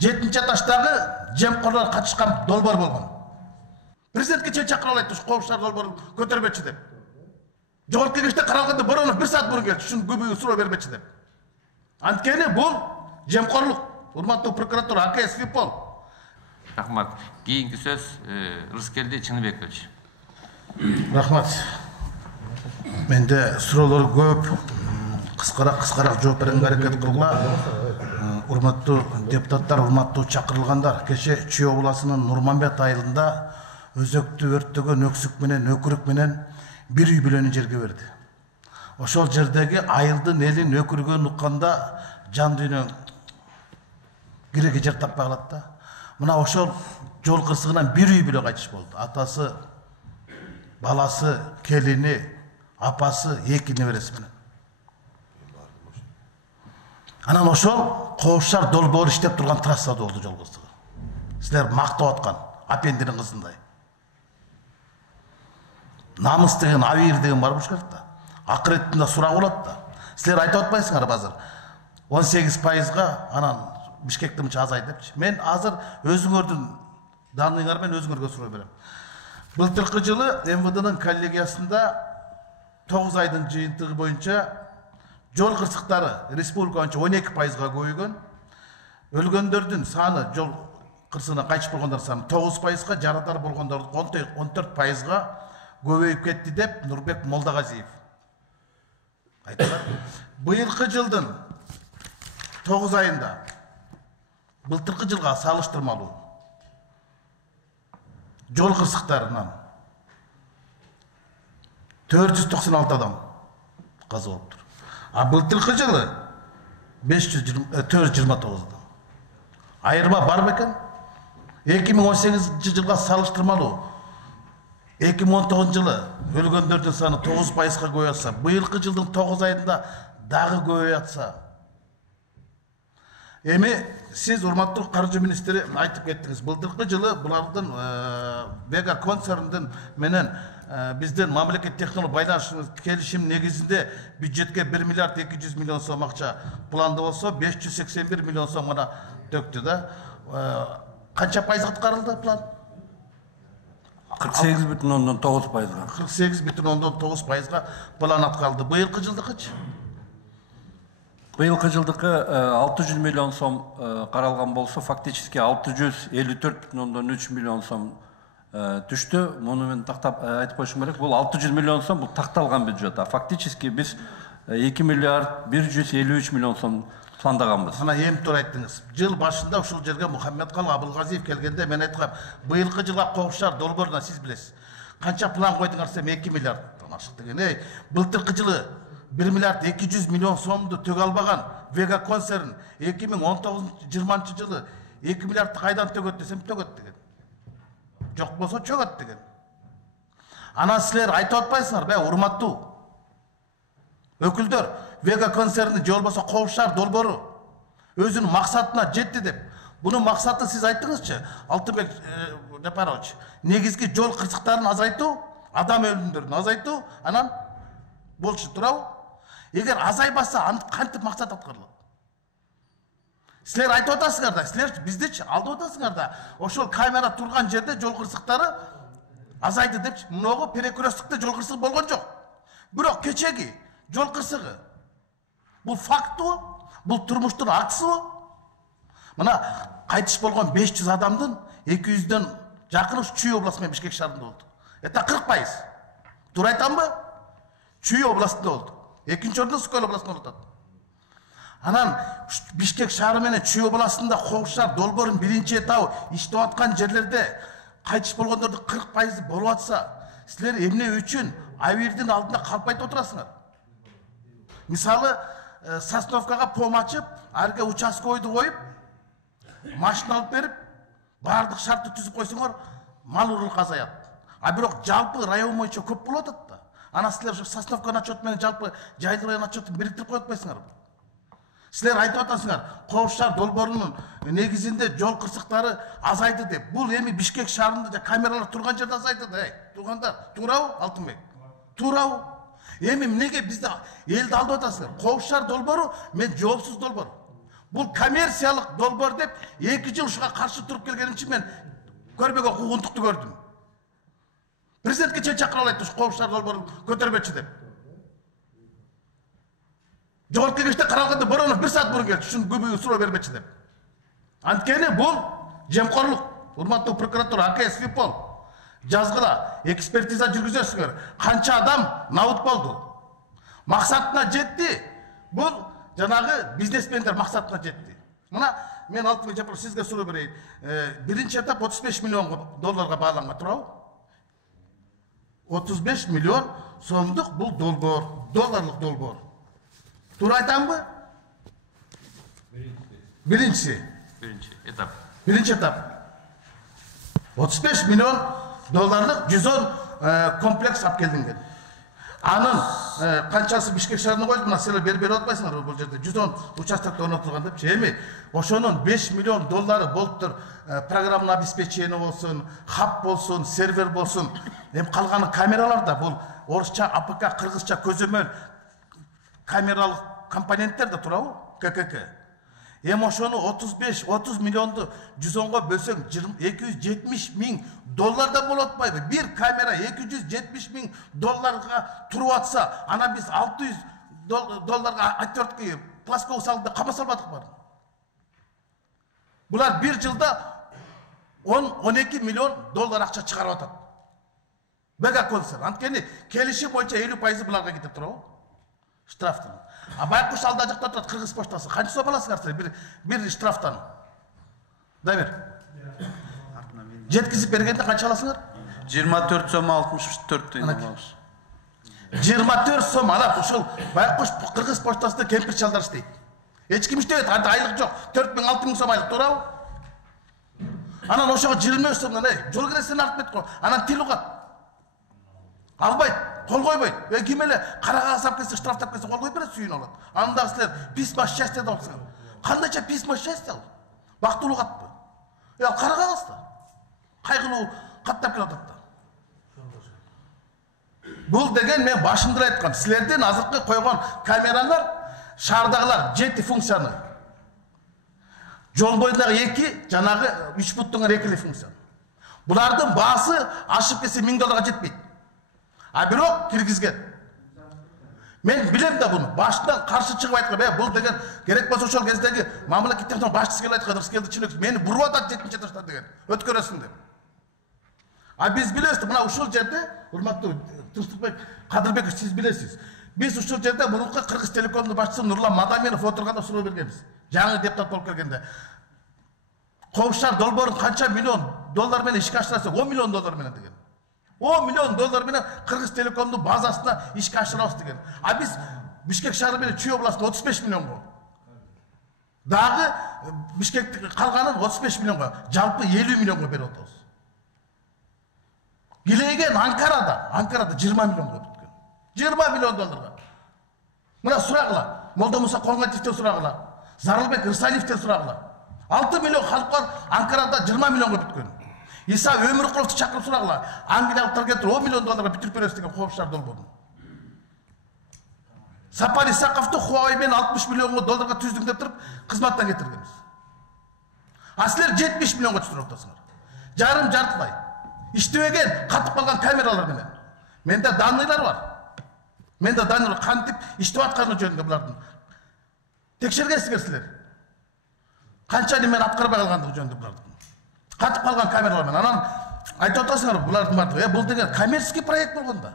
7 этаждагы жемкорлор катышкан долбоор болгон. Президентке чейин чакырып алып айтты, коопчулар долбоорун көтөрбөчү деп. Жогорку кеңеште каралганда Боронов 1 саат мурун келди, ушун көбүгө суроо бербечи деп. Анткени бул жемкорлук. Урматтуу прокуратура АКС Фипол. Рахмат. Кийинки сөз Рыскелди Чыныбекович. Рахмат. Менде суроолор көп. Кыскараак жооп берүүгө аракет кылгыла. Урматтуу депутаттар, урматтуу чакырылгандар, кеше Чүй областынын Нурманбет айылында өзөктү өрттөгөн өксүк менен өкүрүк менен бир үй бүлөнү жерге берди. Ошол жердеги айылдын элин өкүргөн укканда жан дүйнө киреге жер таппай калат да. Мына ошол жол кырсыгынан бир үй бүлө кайтыш болду. Атасы, баласы, келини, апасы, 2 небереси менен. Анан ошол коопчулар долбоор иштеп турган трассада болду жол кырсыгы. Силер мактап аткан апендинин кызындай. Намыс деген, авир деген бар болуш керек да. Акыреттинде сурак болот да. Силер айтып атпайсыңарбы азыр? 18%га анан Бишкекте мынча азайды депчи. Мен азыр өзүңөрдүн данныйыңар менен өзүңөргө суроо берем. Былтыркы жылы МВДнын коллегиясында 9 айдын жыйынтыгы боюнча жол кырсыктары республика боюнча 12%га көбөйгөн. Өлгөндөрдүн саны, жол кырсыгынан кайтыш болгондор саны 9%га, жарадар болгондор 14%га көбөйүп кетти деп Нурбек Молдагазиев айтылат. Быйылкы жылдын 9 айында былтыркы жылга салыштырмалуу жол кырсыктарынан 496 адам каза болуптур. А былтыркы жылы 429 адам. Айырма бар бекен? 2018 жылга салыштырмалуу 2019 жылы өлгөндөрдүн саны 9%га көбөйүп атса, быйылкы жылдын 9 айында дагы көбөйүп атса. Эми сиз урматтуу каржы министри айтып кеттиңиз. Былтыркы жылы булардын Вега концерндин менен биздин мамлекет технология байланышыбыз келишим негизинде бюджетке 1 миллиард 200 миллион сом акча планды болсо 581 миллион сом гана төктү да. Канча пайыз аткарылды план? 48,9%. 48,9%га план аткарылды. Быйылкы жылдыкычы? Быйылкы жылдыкы 600 миллион сом каралган болсо, фактически 654,3 миллион сом түштү. Муну мен тактап айтып коюшум керек. Бул 600 миллион сом бул такталган бюджет. Фактически биз 2 миллиард 153 миллион сом пландаганбыз. Ана эми туура айттыңыз. Жыл башында ушул жерге Мухаммедкалый Абылгазиев келгенде мен айткам, быйылкы жылга коопчулар долбоорунан сиз билесиз. Канча план койдуңар десем 2 миллиарддан ашык деген. Былтыркы жылы 1 миллиард 200 миллион сомду төг албаган Вега концерн 2019-20 жылы 2 миллиардты кайдан төгөт десем төгөт деген. Жок болсо чөгөт деген. Анан силер айтып атпайсыңарбы, урматтуу өкүлдөр, Вега концерни же болбосо коопчулар долбоору өзүнүн максатына жетти деп. Бунун максаты сиз айттыңызчы, Алтынбек Жапарович. Негизги жол кырсыктарын азайтуу, адам өлүмдөрүн азайтуу, анан болчу туурабы? Эгер азайбаса, кантип максат аткарылат? Силер айтып атасыңар да, силер биздичи алдып атасыңар да, ошол камера турган жерде жол кырсыктары азайды депчи. Муногу перекресткте жол кырсыгы болгон жок. Бирок кечеги жол кырсыгы бул фактыбы? Бул турмуштун актысыбы? Мына кайтыш болгон 500 адамдын 200дөн жакыны Чүй областы менен Бишкек шаарында болду. Это 40%. Туура айтамбы? Чүй областында болду. Экинчи орунда Скөл областында болот. Анан Бишкек шаары менен Чүй областында коопчулар долбоорун биринчи этабы иштеп аткан жерлерде кайтыш болгондордун 40% болуп атса, силер эмне үчүн авирдин алдында калп айтып отурасыңар? Мисалы, Сосновкага пом ачып, арга участковойду коюп, машина алып берип, бардык шартты түзүп койсоңор, мал урурлук азаят. А бирок жалпы район боюнча көп болуп атат да. Ана силер Сосновканын отчеты менен жалпы Жайдык район отчетун бириктирип коюп атпайсыңарбы? Силер айтып атасыңар, коопчулар долбоорунун негизинде жол кырсыктары азайды деп. Бул эми Бишкек шаарында камералар турган жерде азайды да. Тургандар, туурабы, Алтынбек? Туурабы? Эми эмнеге бизде элди алдып атасыңар? Коопчулар долбоору мен жоопсуз долбоор. Бул коммерциялык долбоор деп 2 жыл ушуга каршы туруп келгеним үчүн мен көрбөгөн куугунтукту көрдүм. Президентке чейин чакырып алайт ушу коопшар долбоорун көтөрбөчү деп. Жогорку кеңеште каралганда Боронов 1 саат мурун келди, ушуну көбүгө суроо бербечи деп. Анткени бул жемкорлук. Урматтуу прокуратура, АКС Фипол жазгыла, экспертиза жүргүзөсүңөр. Канча адам набыт болду? Максатына жетти. Бул жанагы бизнесмендер максатына жетти. Мына мен Алтынбек Жапаров сизге суроо берейин. Биринчи этап 35 миллион долларга бааланган турабы? 35 миллион сомдук бул долбоор, долларлык долбоор. Туура айтамбы? Биринчи этап. Биринчи этап. 35 миллион долларлык 110 комплекс алып келдиңер. Анын канчасы Бишкек шаарына коюлду, мына силер берип атпайсыңар бул жерде 110 участокто орнотулган депчи. Эми ошонун 5 миллион доллары болуптур. Программный обеспечение болсун, хаб болсун, сервер болсун. Эми калганы камераларда бул орусча, АПК, кыргызча көзөмөл камералык компоненттер да турабы? ККК. Эми ошону 30 миллионду 110го бөлсөң 270 миң доллардан болуп атпайбы? Бир камера 270 миң долларга туруп атса, ана биз 600 долларга актерский пластиковый салды кама салбадык бар. Булар бир жылда 10-12 миллион доллар акча чыгарып атат. Бега концерт. Анткени келишим боюнча 50% буларга кетип турабы? Штрафтан. А байкуш алда жакта турат Кыргыз поштасы. Канча сом аласыңар силер бир штрафтан? Да бер. Жеткизип бергенде канча аласыңар? 24 сом 64 тыйын алабыз. 24 сом алат. Ошол байкуш Кыргыз поштасында кемпир чалдар иштейт. Эч ким иштебейт, анда айлык жок. 4000-6000 сом айлык турабы? Анан ошого 20 сомдон жол киресин артып кетти го. Анан тил угат. Албайт, кол койбойт. Ким эле карага сап келсе, штрафтап келсе, кол коюп берет, сүйүн алат. Анда силер письма счастья деп атсыңар. Кандайча письма счастья ал? Бактылуу катпы? Ал карага аласыздар. Кайгылуу каттап келип атат да. Бул деген мен башында айткам, силердин азыркы койгон камералар шаардагылар 7 функцияны. Жол боюндагы 2, жанагы 3 буттуңар 2 функция. Булардын баасы ашып кетсе 1000 долларга жетпейт. А бирок киргизген. Мен билем да буну. Башынан каршы чыгып айткан, бул деген керек болсо ошол кездеги мамлекеттин башчысы келип айткан, Рыскелди Чилек мени буруп атат 7-этаждан деген. Өткөрөсүң деп. А биз билебиз, мына ушул жерде, урматтуу Тынчтыкбек Кадырбеков, сиз билесиз. Биз ушул жерде мурунку Кыргыз телекомдун башчысы Нурлан Мадаминов отурганда суроо бергенбиз. Жаңы депутат болуп келгенде. Коопшар долбоорун канча миллион доллар менен ишке ашырасың? 10 миллион доллар менен деген. 10 миллион доллар менен Кыргыз телекомдун базасына ишке ашырабыз деген. А биз Бишкек шаары менен Чүй областына 35 миллионго. Дагы Бишкектин калганын 35 миллионго, жалпы 50 миллионго берип атабыз. Килеген Анкарада 20 миллионго бүткөн. 20 миллион долларга. Мына сурагыла, Молдо Муса Коңгатиевден сурагыла, Зарылбек Рысалиевден сурагыла. 6 миллион халык бар, Анкарада 20 миллионго бүткөн. Иса Өмүркуловду чакырып сурагыла, англиялыктар келип 10 миллион долларга бүтүрүп беребиз деген коопшар долбоорун. Сапар Исаковду Хуавей менен 60 миллион долларга түздүк деп туруп кызматтан кетиргенбиз. А силер 70 миллионго түшүрүп атасыңар. Жартылай. Иштебеген, катып калган камералар менен. Менде данныйлар бар. Менде данныйлар кантип иштеп атканы жөнүндө булардын. Текшергенсиңер силер. Канча немен аткарбай калгандыгы жөнүндө булардын. Катып калган камералар менен. Анан айтып атасыңар булардын бардыгы. Бул деген коммерческий проект болгондо.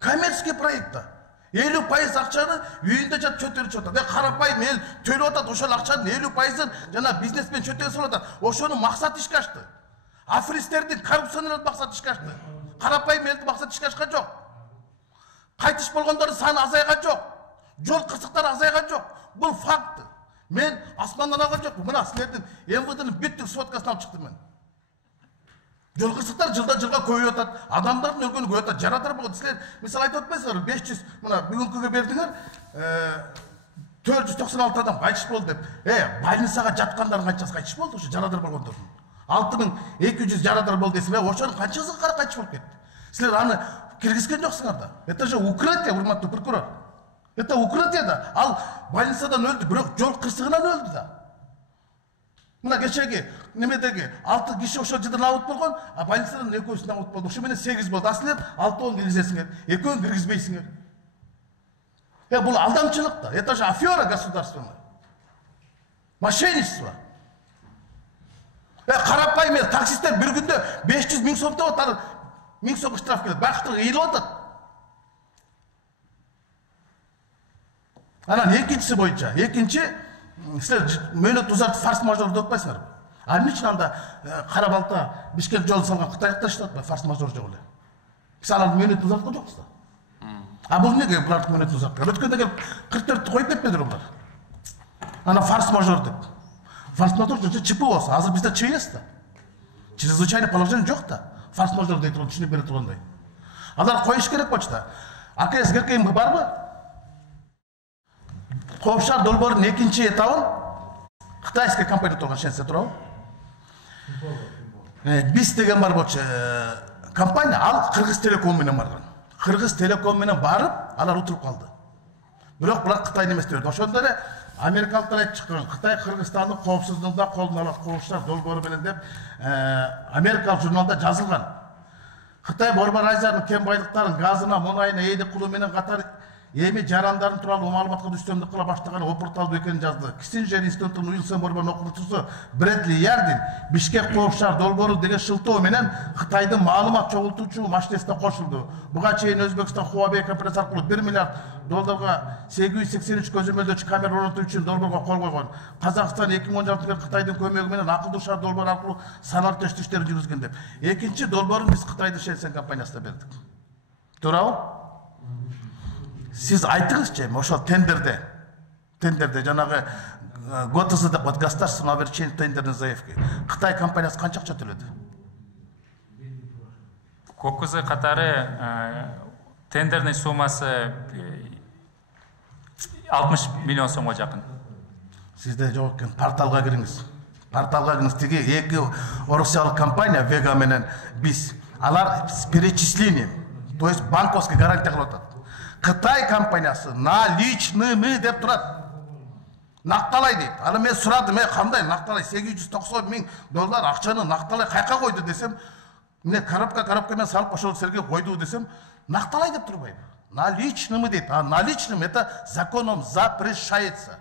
Коммерческий проектта 50% акчаны үйүндө жатып чөтөрүп атат. Карапайым эл төлөп атат, ошол акчанын 50%ын жана бизнесмен чөтөрүп салып атат. Ошонун максаты ишке ашты. Аферисттердин коррупционерлердин максаты ишке ашты. Карапайым элдин максаты ишке ашкан жок. Кайтыш болгондордун саны азайган жок. Жол кырсыктары азайган жок. Бул факт. Мен асмандан алган жокмун. Мына силердин МВДнын бүттүк сводкасын алып чыктым мен. Жол кырсыктар жылдан жылга көбөйүп атат. Адамдардын өлгөнү көбөйүп атат. Жарадар болгон. Силер мисал айтып атпайсыңарбы? 500 мына бүгүнкүгө бердиңер. 496 адам кайтыш болду деп. Больницага жаткандардын канчасы кайтыш болду ошо жарадар болгондордун. 6200 жарадар болду десиң, ошонун канчасы кайтыш болуп кетти. Силер аны киргизген жоксуңар да. Это же укрытие, урматтуу прокурор. Это Украинада. Ал больницадан өлді, бірақ жол қырсығынан өлді да. Мына кешеге немедеги 6 киши ошол жерден алып болған, а больницадан экөөсүн алып болду. Ошо менен 8 болду. Аслы 6-10 киргизесиңер, экөөнү киргизбейсиңер. Бул алдамчылык да. Это же афера государственная. Мошенничество. Карапайым таксисттер бир күндө 500 000 сом табат, 1000 сом штраф келет. Бакыты ыйылып атат. Анан экинчиси боюнча, силер мөөнөт узартып форс-мажор деп атпайсыңар. А эмне үчүн анда Кара-Балта Бишкек жолун салган Кытайга таштап атпай форс-мажор жок эле? Биз алардын мөөнөтүн узарткан жокпуз да. А бул эмнеге булардын мөөнөтүн узарткан? Өткөндө келип 44-тү коюп кетпедиби булар? Ана форс-мажор деп. Форс-мажор же ЧП болсо, азыр бизде ЧС да. Чрезвычайный положение жок да. Форс-мажор дейт, түшүнүп бере тургандай. Алар коюш керек почта. АКС Геркейм барбы? Коопшар долбоордун экинчи этабын кытайский компания турган шенсе турабы? Биз деген бар болчу компания, ал Кыргыз Телеком менен барган. Кыргыз Телеком менен барып, алар утуруп калды. Бирок булар Кытай эмес деп. Ошондо эле америкалыктар айтып чыккан, Кытай Кыргызстандын коопсуздугунда колдон алат коопшар долбоору менен деп америкалык журналда жазылган. Кытай Борбор Азиянын кен байлыктарын, газына, мунайына ээлик кылуу менен катар эми жарандарын тууралуу маалыматка үстөмдүк кыла баштаган опурталдуу экенин жазды. Киссинджер институтунун Уилсон Борбор окутуучусу Брэдли Ярдин Бишкек коопшар долбоору деген шылтоо менен Кытайдын маалымат чогултуучу машинесине кошулду. Буга чейин Өзбекстан Huawei компаниясы аркылуу $1 миллиард 883 көзөмөлдөөчү камера орнотуу үчүн долбоорго кол койгон. Казакстан 2016 жылы Кытайдын көмөгү менен акылдуу шаар долбоору аркылуу санар тештириштерди жүргүзгөн деп. Экинчи долбоорун биз Кытайдын Шенсен компаниясына бердик. Туурабы? Siz айтыңызчы, ошол тендерде жанагы ГОТС деп коет, государственный обеспечение тендерной заявки. Кытай компаниясы канча акча төлөдү? КОКЗ катары тендерный суммасы 60 миллион сомго жакын. Сизде жок экен, порталга кириңиз. Порталга кириңиз, тиги эки орусиялык компания Вега менен биз, алар с перечислением, то есть банковский гарантия кылып атат. Кытай компаниясы наличными деп турат. Накталай дейт. Аны мен сурадым, кандай накталай $890 000 акчаны накталай кайка койду десем, эмне коробка менен салып ошол жерге койду десем, накталай деп турбайбы? Наличными дейт. А наличными это законом запрещается.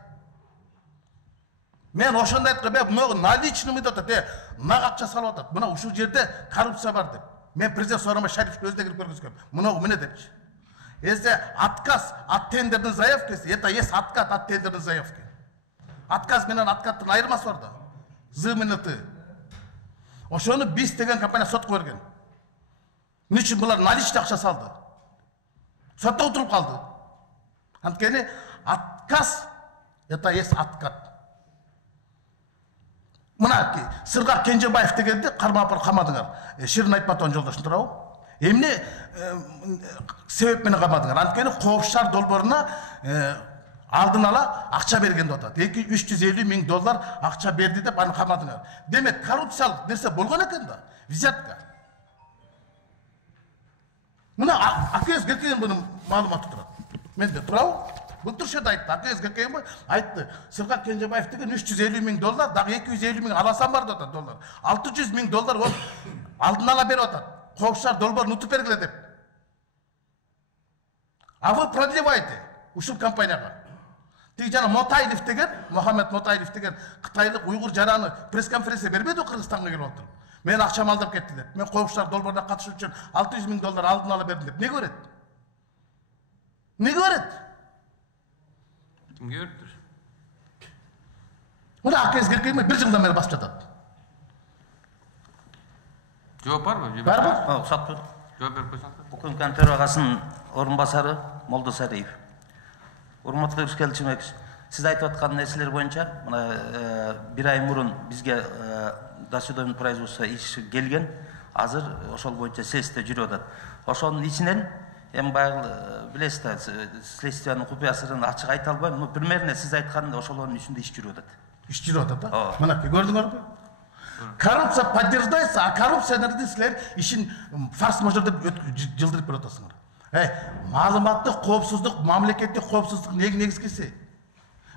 Мен ошондой айткам, мына наличными деп атат, мына акча салып атат. Мына ушул жерде коррупция бар деп. Мен президент Сооронбай Шарипович өзү кирип көргөзгөм. Мына эмне депчи? Если отказ от тендерной заявки, это есть откат от тендерной заявки. Отказ менен откаттын айырмасы бар да. З менен Т. Ошону биз деген компания сотко берген. Эмне үчүн булар наличный акча салды? Сотто отуруп калды. Анткени отказ это есть откат. Мына Сыргак Кенжебаев дегенди кармап камадыңар. Ширин Айтматовдун жолдошун туурабы? Эмне себеп менен камадыңар? Анткени коопшар долбооруна алдын ала акча берген деп атат. $350 000 акча берди деп аны камадыңар. Демек коррупциялык нерсе болгон экен да. Взятка. Мына АКС Геркейм мунун маалыматы турат. Менде турабы? Бул жерде айтты. АКС Геркейм айтты. Сыргак Кенжебаев деген $350 000, дагы $250 000 аласам бар деп атат доллар. $600 000 ол алдын ала берип атат. Коопшар долбоорун утуп бергиле деп. А вы продлевайте ушул компанияга. Тиги жана Мотайлев деген, Мохаммед Мотайлев деген кытайлык уйгур жараны пресс-конференция бербеди Кыргызстанга келип отуруп. Мен акчам алдап кетти деп. Мен коопшар долбооруна катышуу үчүн $600 000 алдын ала бердим деп. Неге берет? Неге берет? Кимге бериптир? Мына АКС Геркейм 1 жылдан бери басып жатат. Жооп барбы? Барбы? Уруксат. Жооп берип койсоңуз. Укмком төрагасынын орун басары Молдосариев. Урматтуу Кыргызчылык, сиз айтып аткан нерселер боюнча, мына 1 ай мурун бизге досудебный производство иш келген, азыр ошол боюнча следствие жүрүп атат. Ошонун ичинен эми баягы билесиз да, следствиянын купуясын ачык айта албайм, но примерно сиз айткан ошолордун ичинде иш жүрүп атат. Иш жүрүп атат да? Мынакей көрдүңөрбү? Коррупция подтверждается, а коррупция силер ишин форс-мажор деп жылдырып берип атасыңар. Маалыматтык коопсуздук, мамлекеттик коопсуздук негизгиси.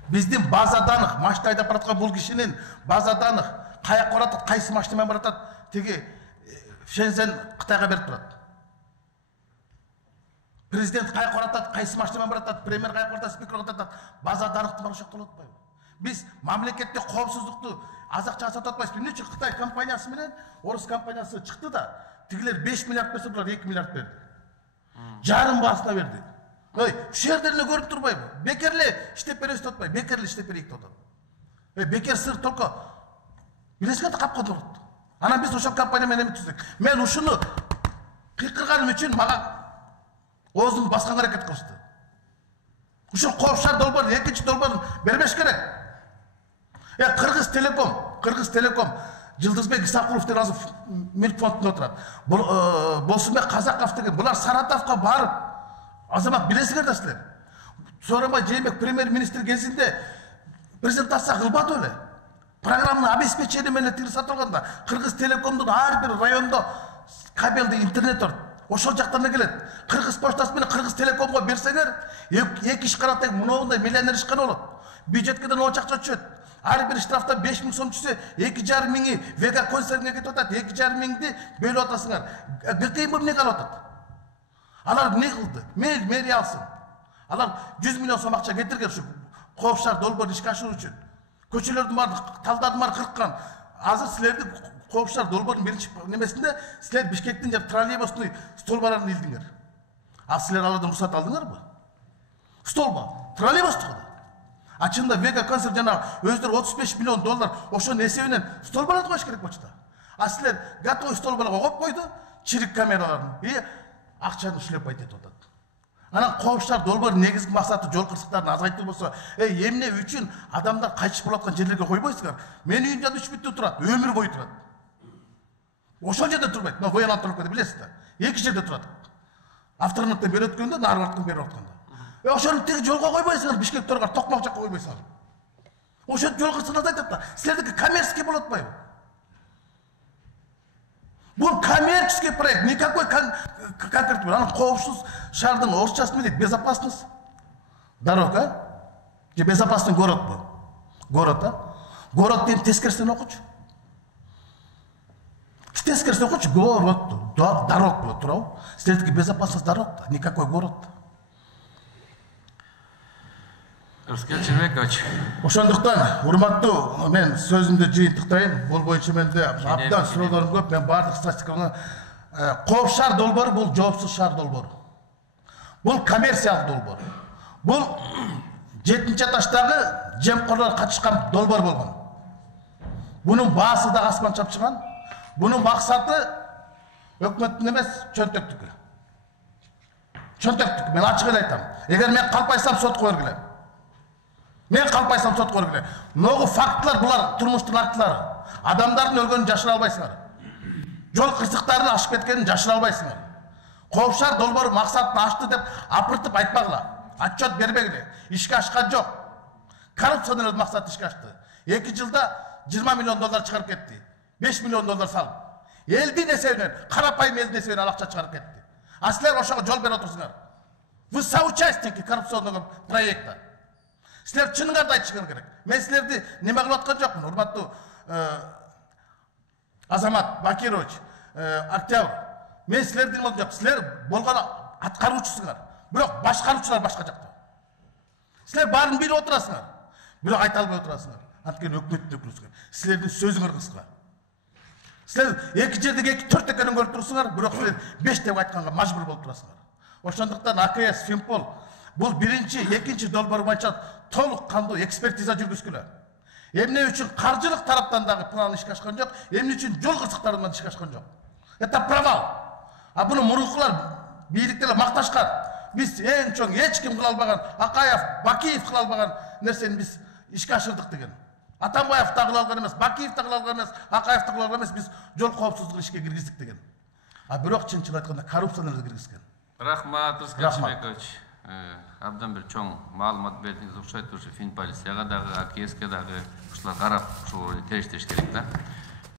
Биздин база даных, машина айдап бараткан бул кишинин база даных каяка баратат, кайсы машина менен баратат, тиги Шензен Кытайга берип турат. Президент каяка баратат, кайсы машина менен баратат, премьер каяка баратат, спикер баратат, база даныкты бар ошол болуп атпайбы? Биз мамлекеттик коопсуздукту азак жасап атпайбыз. Эмне үчүн Кытай компаниясы менен орус компаниясы чыкты да, тигилер 5 миллиард берсе, булар 2 миллиард берди. Жарым басына берди. Ушул жерде эле көрүп турбайбы? Бекерле иштеп беребиз деп атпайбы? Бекерле иштеп берейик деп атат. Бекер сыр только билесиңер да капкан болот. Анан биз ошол компания менен түздүк. Мен ушуну кыйкырганым үчүн мага оозун басканга аракет кылышты. Ушул Коопшар долбоорун, экинчи долбоорун бербеш керек. Кыргыз Телеком, Жылдызбек Исакулов деген азыр мүлк фондунда отурат. Болсунбек Казаков деген, булар Саратовго барып, азамат билесиңер да силер. Сооронбай Жээнбеков премьер-министр кезинде презентация кылбады эле. Программаны обеспечение менен тиги сатып алганда, Кыргыз Телекомдун ар бир районунда кабелди интернет бар. Ошол жактан да келет. Кыргыз поштасы менен Кыргыз Телекомго берсеңер, эки иш каратек мындай миллионер ишкана болот. Бюджеткеден очак чөчөт. Ар бир штрафтан 5 миң сом түшсө, 2,5 миңи Вега концернине кетип атат, 2,5 миңди бөлүп атасыңар. ГКМ эмне калып атат? Алар эмне кылды? Мэрия алсын. Алар 100 миллион сом акча кетирген ушу Коопшар долбоорун ишке ашыруу үчүн. Көчөлөрдүн баары, талдардын баары кырккан. Азыр силерди Коопшар долбоордун биринчи немесинде силер Бишкектин жер троллейбустун столбаларын илдиңер. Силер алардан уруксат алдыңарбы? Столба, троллейбусту. Чында Вега концерт жана өздөрү 35 миллион доллар ошонун эсебинен столбаларды коюш керек болчу да. Силер готовый столбаларга коюп койду, чирик камераларын акчаны ушлеп айтып атат. Анан Коопшар долбоордун негизги максаты жол кырсыктарын азайтуу болсо, эмне үчүн адамдар кайтышып болуп аткан жерлерге койбойсуңар? Менин үйүм жана 3 бүтү турат, өмүр бою турат. Ошол жерде турбайт. Мен военный антрополог билесиз да. Эки жерде турат. Автономдон бери өткөндө, Нарвардтан бери өткөндө. Ошону тиги жолго койбойсуңар, Бишкек торгар, Токмак жакка койбойсуңар. Ошол жол кырсыгын азайтат да. Силердики коммерческий болуп атпайбы? Бул коммерческий проект, никакой конкретный. Анан коопсуз шаардын орусчасы дейт, безопасность дорог, же безопасный город бу. Город, город дейм тескерисинен окучу. Тескерисинен окучу, город, дорог болот, туурабы? Силердики безопасность дорог, никакой город. Рыскелчебекович. Ошондуктан, урматтуу, мен сөзүмдү жыйынтыктайын. Бул боюнча менде абдан суроолорум көп. Мен бардык статистиканы Коопшар долбоору бул жоопсуз шаар долбоору. Бул коммерциялык долбоор. Бул 7-этаждагы жемкорлор катышкан долбоор болгон. Бунун баасы да асман чапчыган. Бунун максаты өкмөттүн эмес, чөнтөктүкү. Чөнтөктүк. Мен ачык эле айтам. Эгер мен калпайсам сотко бергиле. Мен калпайсам сотко бергиле. Могу фактылар булар турмуштун актылары. Адамдардын өлгөнүн жашыра албайсыңар. Жол кырсыктарын ашып кеткенин жашыра албайсыңар. Коопшар долбоору максатын ашты деп апыртып айтпагыла. Отчет бербегиле. Ишке ашкан жок. Коррупциянын максаты ишке ашты. 2 жылда 20 миллион доллар чыгарып кетти. 5 миллион доллар салып. Элдин эсебинен, карапайым элдин эсебинен акча чыгарып кетти. Силер ошого жол берип отурсуңар. Вы соучастники коррупционного проекта. Силер чыныңарды айтышыңар керек. Мен силерди неме кылып аткан жокмун, урматтуу Азамат Бакирович, Октябрь. Мен силердин болгон жок. Силер болгон аткаруучусуңар. Бирок башкаруучулар башка жакта. Силер баарын билип отурасыңар. Бирок айта албай отурасыңар. Анткени өкмөттүн өкүлүсүңөр. Силердин сөзүңөр кыска. Силер эки жердеги 4 экенин көрүп турсуңар, бирок силер 5 деп айтканга мажбур болуп турасыңар. Ошондуктан АКС, Финпол бул биринчи, экинчи долбоор боюнча толук кандуу экспертиза жүргүзгүлө. Эмне үчүн каржылык тараптан дагы план ишке ашкан жок, эмне үчүн жол кырсыктарынан ишке ашкан жок. Это провал. Буну мурункулар бийликтер макташкан. Биз эң чоң эч ким кыла албаган, Акаев, Бакиев кыла албаган нерсени биз ишке ашырдык деген. Атамбаев да кыла алган эмес, Бакиев да кыла алган эмес, Акаев да кыла алган эмес, биз жол коопсуздугун ишке киргиздик деген. Бирок чын айтканда коррупцияны киргизген. Рахмат, Рыскелчебекович. Абдан бир чоң маалымат бердиңиз, окшойт ушу Фин полицияга дагы, АКСке дагы ушулар карап, ушул териштеш керек да.